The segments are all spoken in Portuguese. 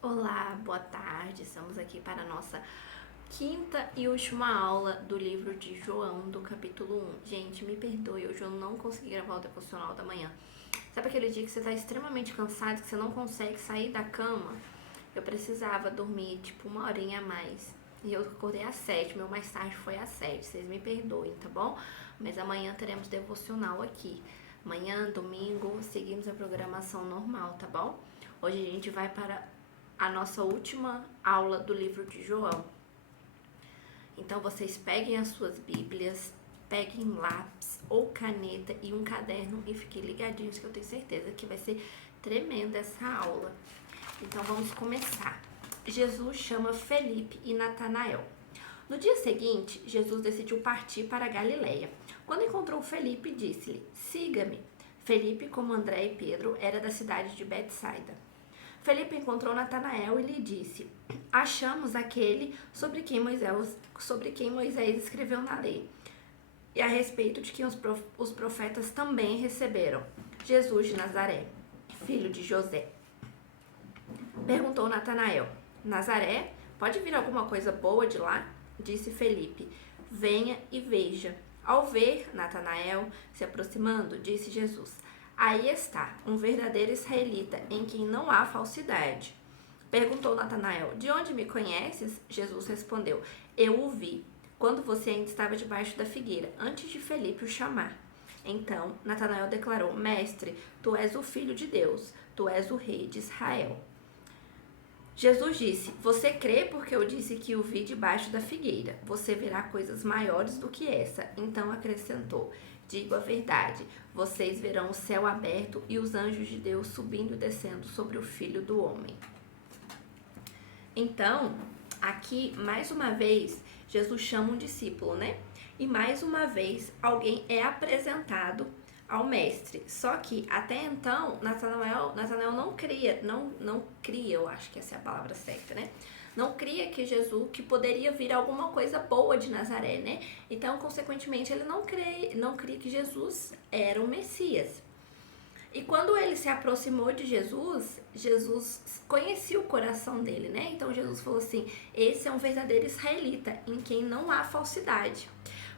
Olá, boa tarde. Estamos aqui para a nossa quinta e última aula do livro de João, do capítulo 1. Gente, me perdoe, hoje eu não consegui gravar o devocional da manhã. Sabe aquele dia que você está extremamente cansado, que você não consegue sair da cama? Eu precisava dormir tipo uma horinha a mais. E eu acordei às 7, meu mais tarde foi às 7. Vocês me perdoem, tá bom? Mas amanhã teremos devocional aqui. Amanhã, domingo, seguimos a programação normal, tá bom? Hoje a gente vai para a nossa última aula do livro de João. Então vocês peguem as suas Bíblias, peguem lápis ou caneta e um caderno e fiquem ligadinhos que eu tenho certeza que vai ser tremenda essa aula. Então vamos começar. Jesus chama Felipe e Natanael. No dia seguinte, Jesus decidiu partir para a Galileia. Quando encontrou Felipe, disse-lhe: "Siga-me." Felipe, como André e Pedro, era da cidade de Betsaida. Felipe encontrou Natanael e lhe disse: "Achamos aquele sobre quem Moisés escreveu na lei, e a respeito de quem os profetas também receberam, Jesus de Nazaré, filho de José." Perguntou Natanael: "Nazaré? Pode vir alguma coisa boa de lá?" Disse Felipe: "Venha e veja." Ao ver Natanael se aproximando, disse Jesus: "Aí está, um verdadeiro israelita, em quem não há falsidade." Perguntou Natanael: "De onde me conheces?" Jesus respondeu: "Eu o vi, quando você ainda estava debaixo da figueira, antes de Felipe o chamar." Então Natanael declarou: "Mestre, tu és o Filho de Deus, tu és o Rei de Israel." Jesus disse: "Você crê porque eu disse que o vi debaixo da figueira? Você verá coisas maiores do que essa." Então acrescentou: "Digo a verdade, vocês verão o céu aberto e os anjos de Deus subindo e descendo sobre o Filho do Homem." Então, aqui, mais uma vez, Jesus chama um discípulo, né? E mais uma vez, alguém é apresentado ao mestre. Só que, até então, Natanael não cria, não cria, eu acho que essa é a palavra certa, né? Não cria que Jesus, que poderia vir alguma coisa boa de Nazaré, né? Então, consequentemente, ele não cria que Jesus era o Messias. E quando ele se aproximou de Jesus, Jesus conhecia o coração dele, né? Então Jesus falou assim: "Esse é um verdadeiro israelita, em quem não há falsidade."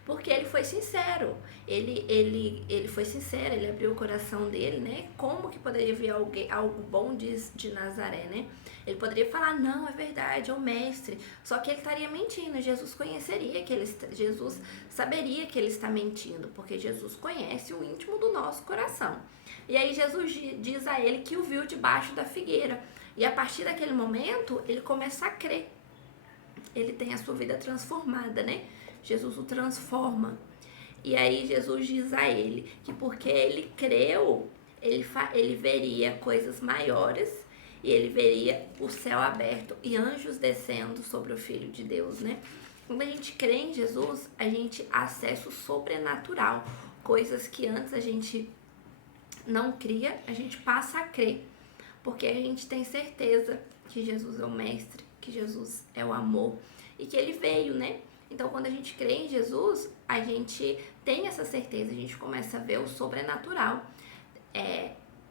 Porque ele foi sincero, ele foi sincero, ele abriu o coração dele, né? Como que poderia vir algo bom de Nazaré, né? Ele poderia falar: "Não, é verdade, é o mestre." Só que ele estaria mentindo. Jesus conheceria Jesus saberia que ele está mentindo, porque Jesus conhece o íntimo do nosso coração. E aí Jesus diz a ele que o viu debaixo da figueira. E a partir daquele momento, ele começa a crer. Ele tem a sua vida transformada, né? Jesus o transforma. E aí Jesus diz a ele que porque ele creu, ele veria coisas maiores e ele veria o céu aberto e anjos descendo sobre o Filho de Deus, né? Quando a gente crê em Jesus, a gente acessa o sobrenatural, coisas que antes a gente não cria, a gente passa a crer, porque a gente tem certeza que Jesus é o mestre, que Jesus é o amor e que ele veio, né? Então, quando a gente crê em Jesus, a gente tem essa certeza, a gente começa a ver o sobrenatural.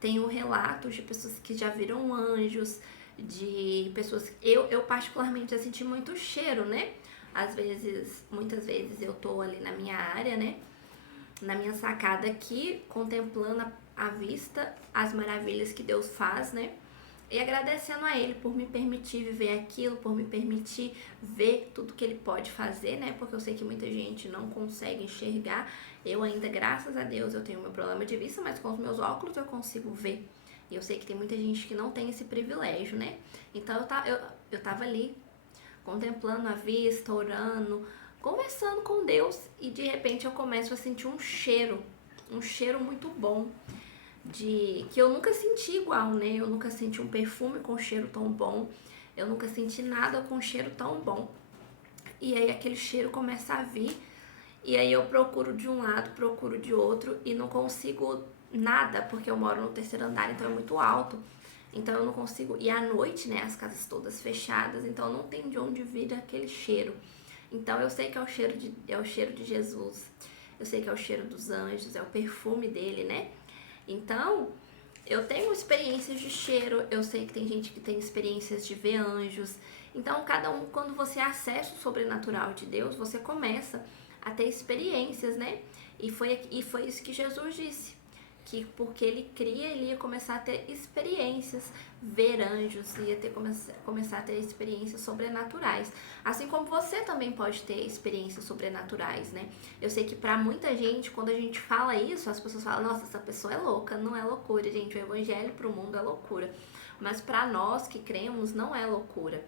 Tem relatos de pessoas que já viram anjos, de pessoas... Eu particularmente já senti muito cheiro, né? Às vezes, muitas vezes eu tô ali na minha área, né? Na minha sacada aqui, contemplando à vista as maravilhas que Deus faz, né? E agradecendo a Ele por me permitir viver aquilo, por me permitir ver tudo que Ele pode fazer, né? Porque eu sei que muita gente não consegue enxergar. Eu ainda, graças a Deus, eu tenho meu problema de vista, mas com os meus óculos eu consigo ver. E eu sei que tem muita gente que não tem esse privilégio, né? Então eu tava ali, contemplando a vista, orando, conversando com Deus, e de repente eu começo a sentir um cheiro muito bom, de que eu nunca senti igual, né? Eu nunca senti um perfume com cheiro tão bom, eu nunca senti nada com cheiro tão bom. E aí aquele cheiro começa a vir, e aí eu procuro de um lado, procuro de outro e não consigo nada, porque eu moro no terceiro andar, então é muito alto. Então eu não consigo. E à noite, né, as casas todas fechadas, então não tem de onde vir aquele cheiro. Então eu sei que é o cheiro de Jesus. Eu sei que é o cheiro dos anjos, é o perfume dele, né? Então eu tenho experiências de cheiro, eu sei que tem gente que tem experiências de ver anjos. Então, cada um, quando você acessa o sobrenatural de Deus, você começa a ter experiências, né? E foi isso que Jesus disse. Que porque ele cria, ele ia começar a ter experiências, ver anjos, começar a ter experiências sobrenaturais. Assim como você também pode ter experiências sobrenaturais, né? Eu sei que pra muita gente, quando a gente fala isso, as pessoas falam, nossa, essa pessoa é louca. Não é loucura, gente. O evangelho pro mundo é loucura. Mas pra nós que cremos, não é loucura.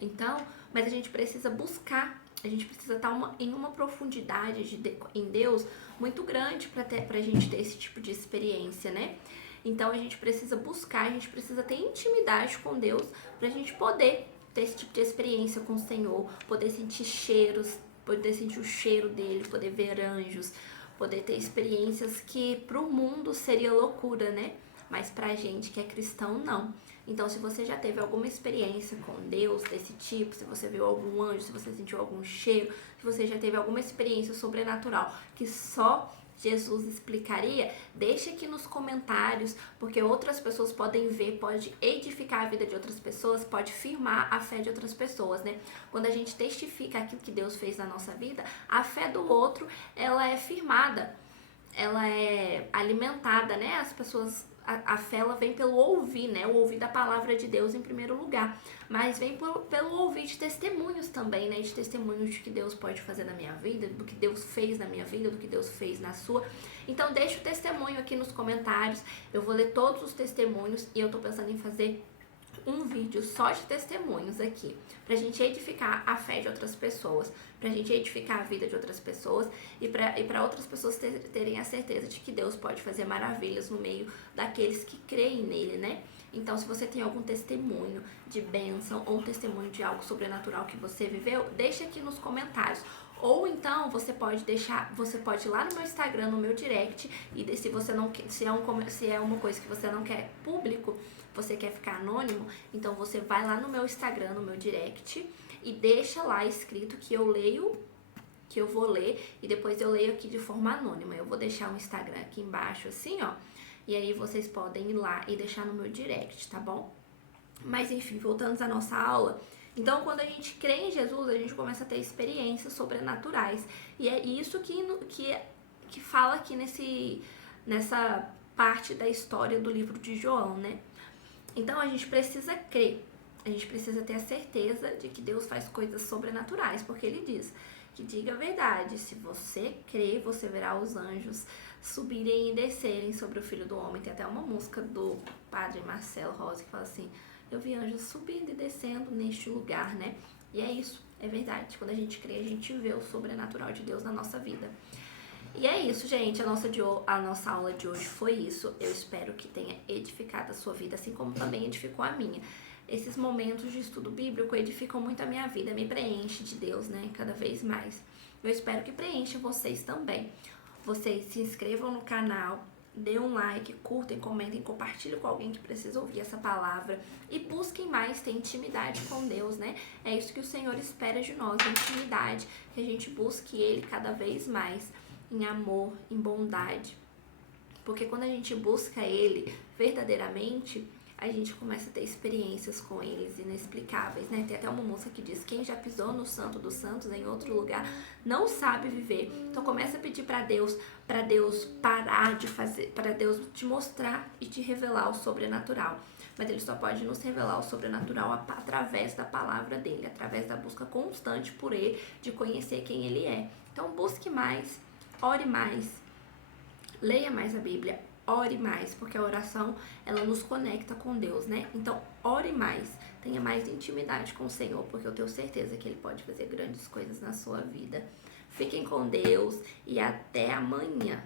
Então, mas a gente precisa buscar, a gente precisa estar em uma profundidade em Deus muito grande pra gente ter esse tipo de experiência, né? Então a gente precisa buscar, a gente precisa ter intimidade com Deus pra gente poder ter esse tipo de experiência com o Senhor, poder sentir cheiros, poder sentir o cheiro dele, poder ver anjos, poder ter experiências que pro mundo seria loucura, né? Mas pra gente que é cristão, não. Então, se você já teve alguma experiência com Deus desse tipo, se você viu algum anjo, se você sentiu algum cheiro, se você já teve alguma experiência sobrenatural que só Jesus explicaria, deixa aqui nos comentários, porque outras pessoas podem ver, pode edificar a vida de outras pessoas, pode firmar a fé de outras pessoas, né? Quando a gente testifica aquilo que Deus fez na nossa vida, a fé do outro, ela é firmada, ela é alimentada, né? As pessoas, a fé ela vem pelo ouvir, né? O ouvir da palavra de Deus em primeiro lugar, mas vem pelo ouvir de testemunhos também, né? De testemunhos de que Deus pode fazer na minha vida, do que Deus fez na minha vida, do que Deus fez na sua. Então deixa o testemunho aqui nos comentários, eu vou ler todos os testemunhos e eu tô pensando em fazer um vídeo só de testemunhos aqui, pra gente edificar a fé de outras pessoas, pra gente edificar a vida de outras pessoas e pra outras pessoas terem a certeza de que Deus pode fazer maravilhas no meio daqueles que creem nele, né? Então, se você tem algum testemunho de bênção ou um testemunho de algo sobrenatural que você viveu, deixa aqui nos comentários. Ou então você pode ir lá no meu Instagram, no meu direct, e se você não se é uma coisa que você não quer público, você quer ficar anônimo, então você vai lá no meu Instagram, no meu direct, e deixa lá escrito que eu leio, que eu vou ler, e depois eu leio aqui de forma anônima. Eu vou deixar o Instagram aqui embaixo assim, ó, e aí vocês podem ir lá e deixar no meu direct, tá bom? Mas enfim, voltando à nossa aula, então quando a gente crê em Jesus, a gente começa a ter experiências sobrenaturais, e é isso que fala aqui nessa parte da história do livro de João, né? Então a gente precisa crer, a gente precisa ter a certeza de que Deus faz coisas sobrenaturais, porque ele diz que diga a verdade, se você crer, você verá os anjos subirem e descerem sobre o Filho do Homem. Tem até uma música do padre Marcelo Rosa que fala assim, eu vi anjos subindo e descendo neste lugar, né? E é isso, é verdade, quando a gente crê, a gente vê o sobrenatural de Deus na nossa vida. E é isso, gente, a nossa aula de hoje foi isso. Eu espero que tenha edificado a sua vida, assim como também edificou a minha. Esses momentos de estudo bíblico edificam muito a minha vida, me preenche de Deus, né, cada vez mais. Eu espero que preencha vocês também. Vocês se inscrevam no canal, dê um like, curtem, comentem, compartilhem com alguém que precisa ouvir essa palavra e busquem mais ter intimidade com Deus, né? É isso que o Senhor espera de nós, intimidade, que a gente busque Ele cada vez mais em amor, em bondade. Porque quando a gente busca Ele verdadeiramente, a gente começa a ter experiências com eles inexplicáveis, né? Tem até uma moça que diz, quem já pisou no Santo dos Santos, em outro lugar, não sabe viver. Então começa a pedir para Deus parar de fazer, para Deus te mostrar e te revelar o sobrenatural. Mas Ele só pode nos revelar o sobrenatural através da palavra dEle, através da busca constante por Ele, de conhecer quem Ele é. Então busque mais, ore mais, leia mais a Bíblia, ore mais, porque a oração, ela nos conecta com Deus, né? Então, ore mais, tenha mais intimidade com o Senhor, porque eu tenho certeza que Ele pode fazer grandes coisas na sua vida. Fiquem com Deus e até amanhã.